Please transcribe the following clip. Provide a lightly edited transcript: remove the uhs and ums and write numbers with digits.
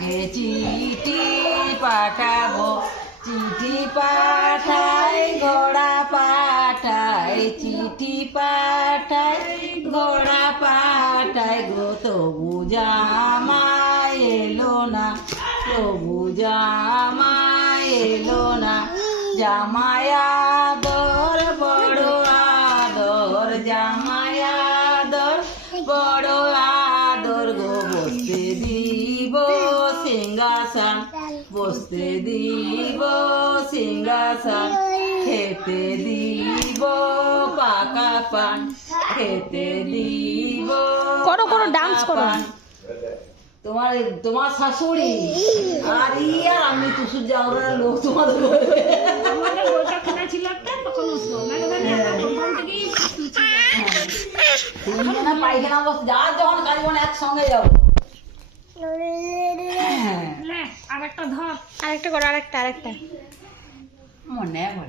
কাকে চিঠি পাঠাবো, চিঠি পাঠাই ঘোড়া পাঠাই, চিঠি পাঠাই ঘোড়া পাঠাই গো, তবু জামাই এলো না, তবু জামাই এলো না। জামাই আদর বড় আদর, জামাই আদর বড় আদর গো, বসতে দিব সিংহাসন, বসতে দিব সিংহাসন, খেতে দিব পাকা পান, খেতে দিব করো করো ডান্স করো। তোমার তোমার শাশুড়ি আর আর আমি তুসুর যাওয়ার লোক তোমাদের আমাদের বইটা কেনা ছিল একটা, তখন তুমি না পায়খানা বসে যা, যখন কাজব না একসঙ্গে যাবো। আরেকটা ধর, আরেকটা করো, আরেকটা মনে পড়ে।